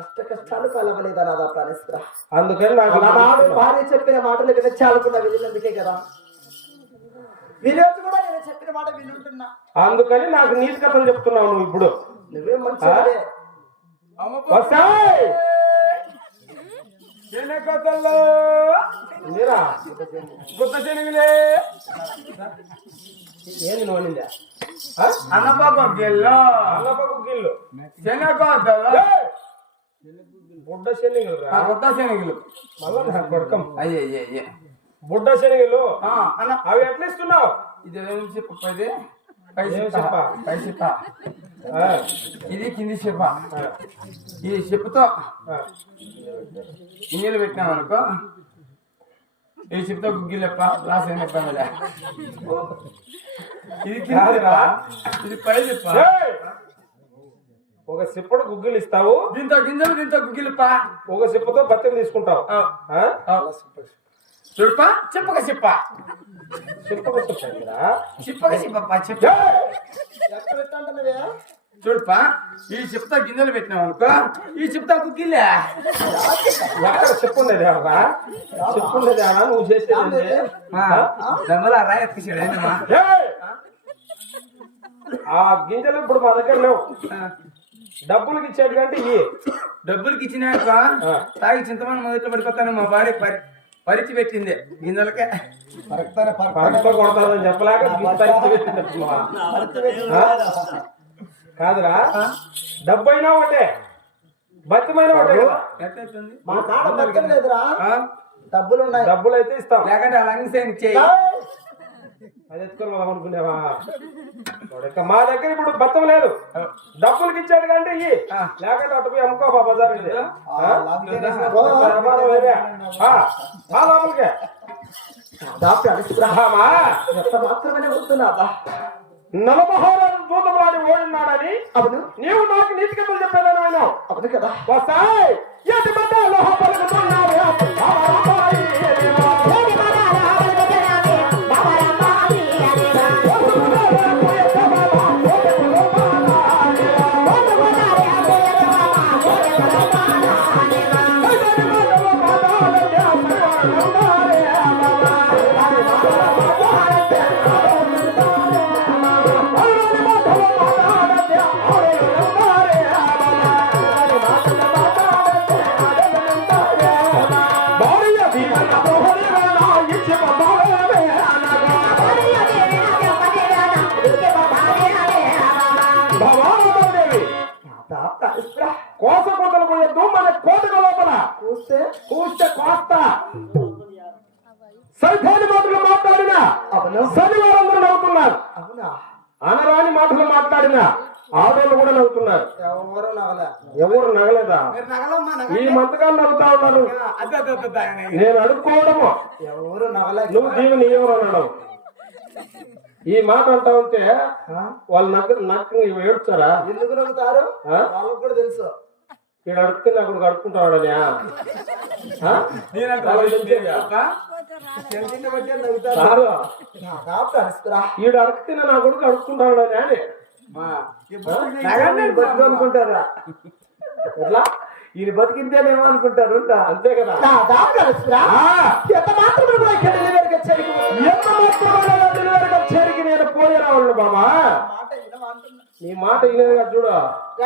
అష్ట కష్టాలు కలవలేదా నాదా ప్రాణేశ్వర అందుకని నాకు నాడు భార్య చెప్పిన మాటలు విన చాలకుండా వెళ్ళినందుకే కదా. ఈరోజు కూడా నేను చెప్పిన మాట వినుంటున్నా. అందుకని నాకు నీతి కథలు చెప్తున్నావు నువ్వు ఇప్పుడు. నువ్వే మంచిదే వస్తాయ్! మీరా? గుత్త శనివిలే. ఏంది నోనిందా అన్నపాప గిల్లో. అల్లపప్పు గిల్లు! బుడ్డ శనిగలు కొత్త శనగలు. మళ్ళా కొడకం. అయ్యే అయ్యే బుడ్డ శనిగలు. అవి ఎట్లా ఇస్తున్నావు? ఇది ఏం చెప్ప ఇది. పై చెప్ప ఇది కింది చెప్ప. ఈ చెప్పుతో. ఇన్నీళ్ళు పెట్టినాం అనుకో. ఈ చెప్పుతో గుగ్గిలెప్ప లాస్ అయిన ఇది కింది ఇది పై చెప్ప! ఒక సిప్పడు గుగ్గిలు ఇస్తావు దీంతో గింజలు దీంతో గుగ్గిలెప్ప. ఒక సిప్పతో బత్తం తీసుకుంటావు. చెప్పక చెప్ప. చెప్పక చెప్ప! ఎక్కడ పెట్టంటున్నావే చూడప్ప ఈ చెప్తా గింజలు పెట్టినావు అనుకో ఈ చెప్తా కుక్కిలే చెప్పుండేది చెప్పుండేది ఎవరా నువ్వు చేసేది? దమ్మల రాయి ఎత్తిసాడు ఏందమ్మా? ఏయ్! ఆ గింజలు ఇప్పుడు మా దగ్గర లేవు. డబ్బులకి ఇచ్చేది కంటే ఇవి డబ్బులకి ఇచ్చినాక తాగి చింతమని మొదట్లో పడిపోతాను మా భార్య పరి పరిచి పెట్టింది. గింజలకే. పరకతో కొడతాదని చెప్పలేక పెట్టింది? కాదురా. డబ్బు అయినా ఒకటే. బతిమైనా ఒకటే కాడ? డబ్బులు ఉన్నాయి డబ్బులు అయితే ఇస్తాం. లేకంటే అలా అది ఎత్తుకొని పోదాం అనుకునేవా మా దగ్గర ఇప్పుడు బతం లేదు డబ్బులకి ఇచ్చాడు కంటే ఆ. లేకపోతే అటు పోయి అమ్ముకో బజార్ లోపలికే మాత్రమే వస్తున్నావా నలమహారాజు దూతమాడి ఓడినాడని అవును నీవు నాకు నీతి కథలు చెప్పేదాన్ని అయినావు అవును కదా వస్తాయ్ లోహ పలుకుతున్నావే చూస్తే కూస్తే. సరిపోని మాటలు మాట్లాడినా? శనివారందరూ నవ్వుతున్నారు. అనరాని మాటలు మాట్లాడినా? ఆడోళ్ళు కూడా నవ్వుతున్నారు. ఎవరు నగలేదా ఈ మంతకాలు నవ్వుతా ఉన్నారు. నేను అడుక్కోవడము. ఎవరు నువ్వు దీవెని ఎవరు అనడం. ఈ మాట అంటా ఉంటే? వాళ్ళు నక్క నక్క ఏడ్చారా ఎందుకు నవ్వుతారు? వాళ్ళకు కూడా తెలుసు. నవ్వుతారు కాదు. డాక్టర్ అడిసిరా ఈడు అడుగుతే నా కొడుకు అని బతుకు అనుకుంటారా? ఎట్లా? ఈయన బతికిందేనేమో అనుకుంటారు అంతే. కదా? ఎంత ఇక్కడ డెలివరీకి ఎంత వచ్చేరికి నేను మాట వినవా అంటున్నా. నీ మాట వినేదిగా చూడు.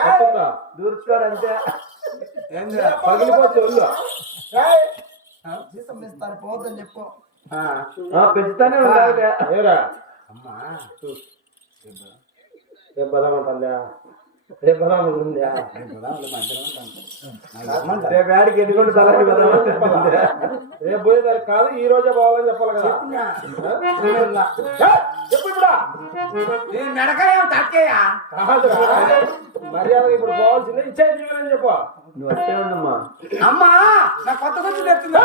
వస్తుందా? దూర్చుకోరు అంతే. జీతం చెప్పు. పెంచుతానే ఉండాలి ఏరా? అమ్మా రేపు బలం ఉంటుందా రేపు ఉంటుందా రేపు ఆడికి ఎన్నికొండ తలాడి కదా రేపు పోయేదానికి కాదు ఈ రోజే పోవాలని చెప్పాలి కదా. చెప్పు ఇప్పుడా. మెడకాయ మర్యాద ఇప్పుడు పోవాల్సిందే ఇచ్చే జీవనని చెప్పు. నువ్వు వస్తే ఉండమ్మా. అమ్మా నా కొత్త కొంచెం తెచ్చిందా?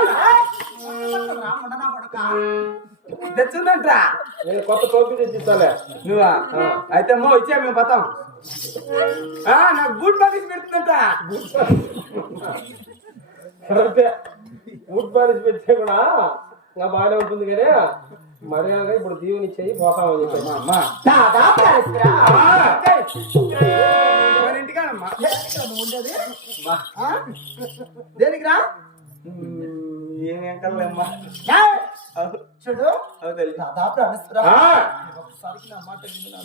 తెచ్చిందంట నేను కొత్త టోపీ తెచ్చి ఇస్తాలే నువ్వా అయితే అమ్మో ఇచ్చా మేము పోతాం. ఆ, నాకు బూట్ బాగేసి పెడుతుందంట వుడ్ పాలిష్ పెడితే కూడా ఇంకా బాగానే ఉంటుంది కానీ మర్యాదగా ఇప్పుడు దీవుని చెయ్యి పోతామని చెప్పి అమ్మా దాదా ప్రాణేశ్వరా. మన ఇంటికి ఉన్నానమ్మా ఎక్కడ నువ్వు ఉండేది? ఆ? దేనికి రా? ఏం ఎంకల్లమ్మా! చూడు.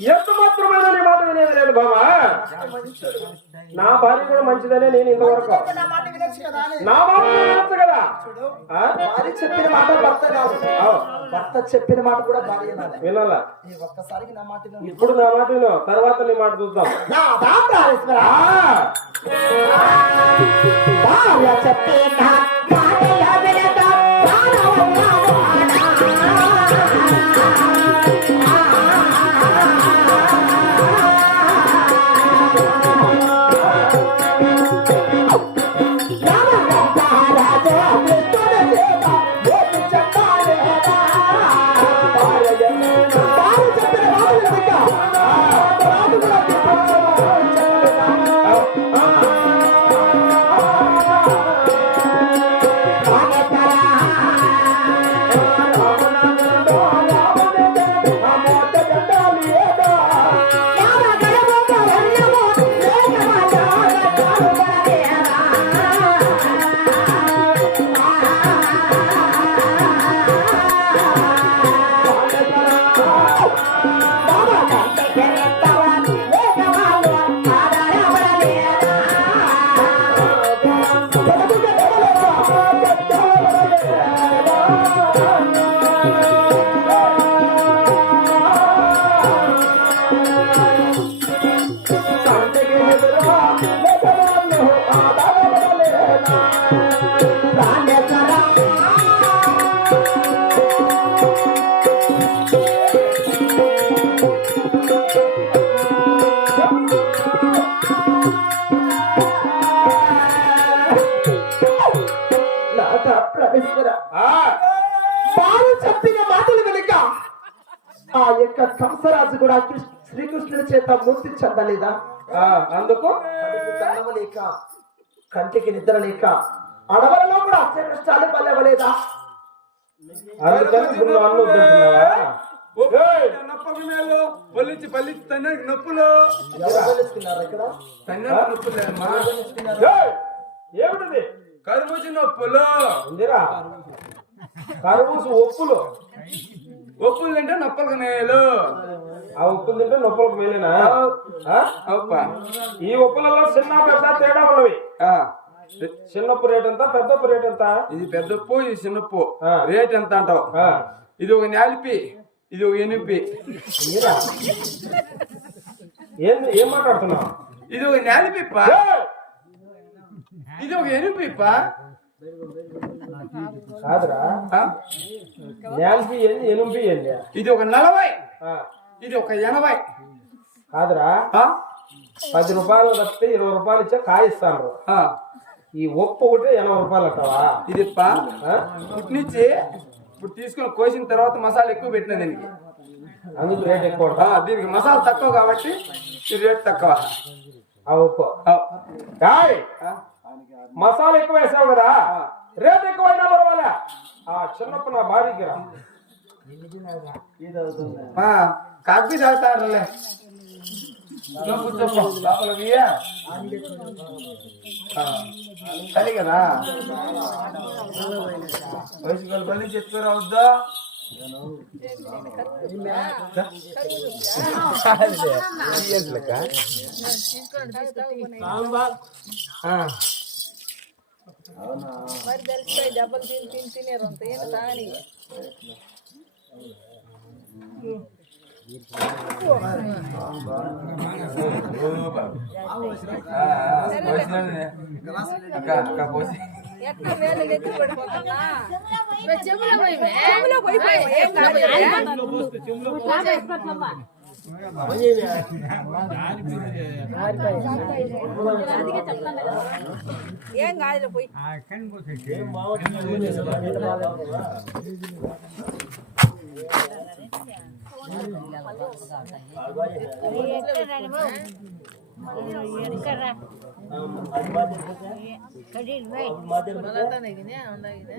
ఎంత మాత్రమైన నీ మాట వినేది లేదు బామా. నా భార్య కూడా మంచిదనే నేను ఇంతవరకు. నా మాట వినొచ్చు కదా అని. నా మాట వినొచ్చు కదా? చూడు. ఆ? భార్య చెప్పిన మాట భర్త కాదు. భర్త చెప్పిన మాట కూడా భార్య. వినాలా? ఒక్కసారికి నా మాట. ఇప్పుడు నా మాట విను. తర్వాత నీ మాట చూద్దాం. భార్య చెప్పిన కంసరాజు కూడా కృష్ణ- శ్రీకృష్ణుడి చేత మూర్తి చెందలేదా? ఆ, అందుకు? కన్నవలేక కంటికి నిద్ర లేక అడవులలో కూడా అత్య కష్టాలు పల్లెవలేదా? పల్లించి పల్లించి నొప్పులు. ఏమిటిది? నొప్పులు. ఒప్పులు. ఒప్పులు తింటే నొప్పులు మేలు. ఆ ఉప్పులు తింటే నొప్పులకు మేలేనా? ఈ ఉప్పులలో చిన్న పెద్ద తేడా ఉన్నవి. చిన్నప్పు రేట్ ఎంత పెద్దప్పు రేట్ ఎంత? ఇది పెద్ద ఉప్పు ఇది చిన్నప్పు. రేట్ ఎంత అంటావు? ఇది ఒక నాలిపి ఇది ఒక ఎనిపి. ఏం ఏం మాట్లాడుతున్నావు? ఇది ఒక నాలిపిప్ప? ఏయ్, ఇది ఒక ఎనిపిప్ప? కాదురా. ఏంది ఎనిమిది ఏంది? ఇది ఒక నలభై. ఇది ఒక ఎనభై. కాదురా? పది రూపాయలు తప్పితే ఇరవై రూపాయలు ఇచ్చా కాయ ఇస్తాను ఆ. ఈ ఒప్పు ఒకటి ఎనభై రూపాయలు అంటావా? ఇది? పుట్టినిచ్చి ఇప్పుడు తీసుకొని కోసిన తర్వాత మసాలా ఎక్కువ పెట్టిన దీనికి. అందుకు రేట్ ఎక్కువ? దీనికి మసాలా తక్కువ కాబట్టి రేట్ తక్కువ. ఆ? మసాలా ఎక్కువ వేసావు కదా? రేట్ ఎక్కువైనా తాగుతారులే. లో కూర్చోపో, లోపల పోయి. ఆ, సరే కదా. వయసు పని చెప్పుకోరావద్దా మరి తెలిసిపోయి డబ్బులు తిని తిని తినేరు అంత ఏం తాగని అక్క అక్క పోసి ఎట్లా వేలు ఎత్తి పడిపోతున్నా చెవులో పోయి చెవులో పోయి పోయి ఏం కాదు ఏం కాదులే పోయి మళ్ళా తనగినే ఉండగినే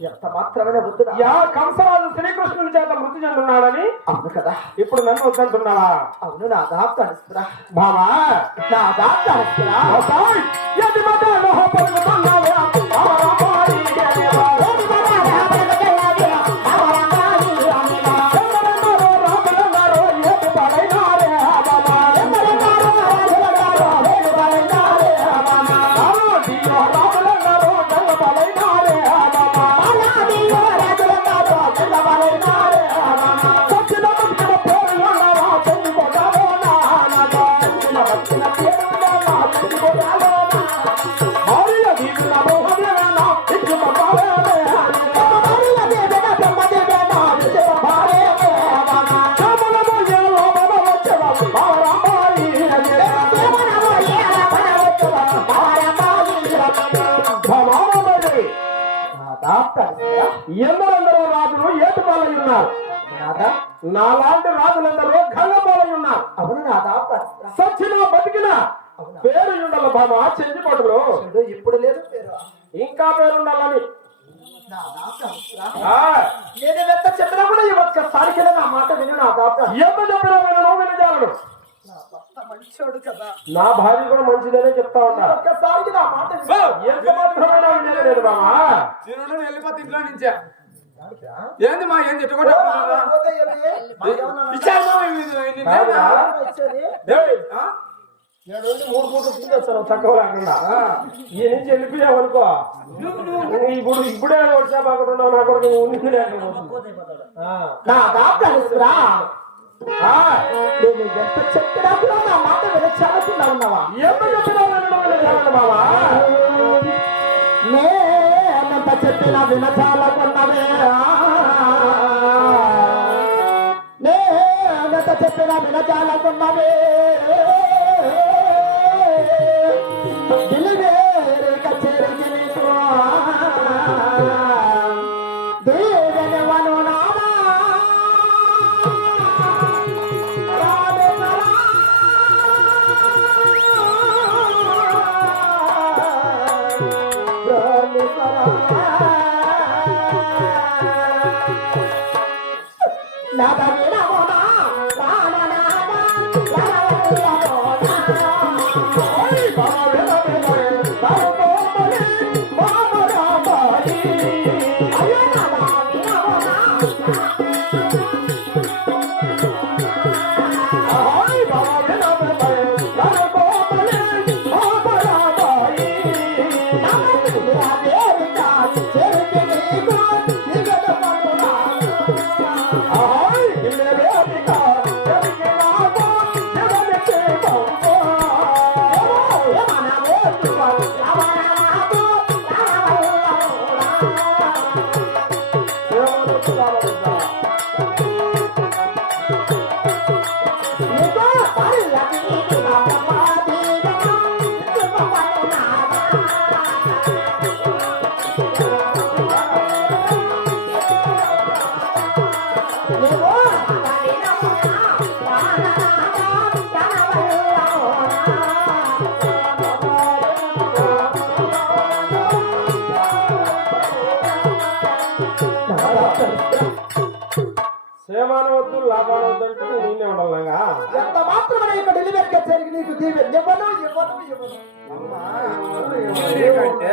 ఎంత మాత్రమే వద్దు నా- యా కంసరాజు శ్రీకృష్ణుని చేత మృతి చెందున్నాడని అవును కదా. ఇప్పుడు నన్ను వద్దంటున్నావా? అవును నా డాక్టర్ బావా? నా డాక్టర్ ఎందరెందరో రాజులు ఏటుపాలై ఉన్నారు. నాలాంటి రాజులందరూ గంగపాలై ఉన్నారు. అవును నా డాక్టర్ సచ్చినా బతికినా పేరు ఉండాల బామ చెంచిపట్టులో చూడు ఇప్పుడు లేదు పేరు. ఇంకా పేరుండాలని నా డాక్టర్ ఆ, నేను ఎంత చెప్పినా కూడా ఈ ఒక్కసారికి నా మాట విను నా డాక్టర్ ఎంత చెప్పినా వినను వినజాలను మంచోడు కదా. నా భార్య కూడా మంచిదనే చెప్తా ఉన్నా. ఒక్కసారికి నా మాట విను. ఎంత మాత్రమైనా బామా వెళ్ళిపోతే ఇంట్లో నుంచే? ఏంది మా నేనా? నేను నుండి మూడు పూటలు తిండొచ్చాను తక్కువ రాకుండా ఈ నుంచి వెళ్ళిపోయావు అనుకో. ఇప్పుడు ఇప్పుడే వచ్చా బాగుంటున్నావు నా కొడుకు నేను ఎంత చెప్పినా కూడా నా మాట వినచాలకుండా ఉన్నావా? ఎంత చెప్పినా బావా? నేనంత చెప్పినా వినచాలకున్నవే నేనంత చెప్పినా వినచాలకున్నవే Yeah. సేమాన వద్దు లాభాన వద్దు అంటే నేనే ఉండాలిగా ఎంత మాత్రమే ఇక్కడ డెలివరీ కచేరికి నీకు దీవె? ఇవ్వను ఇవ్వను ఇవ్వను అంటే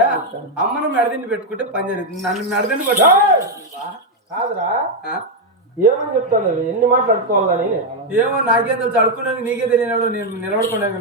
అమ్మను మెడదిండి పెట్టుకుంటే పని జరుగుతుంది. నన్ను మెడదిండి పట్టు! కాదురా? ఏమని చెప్తాను ఎన్ని మాట్లాడుకోవాలని ఏమో నాకేం తెలుసు అడుక్కున్నాను నీకే తెలియనప్పుడు నేను నిలబడుకున్నాను.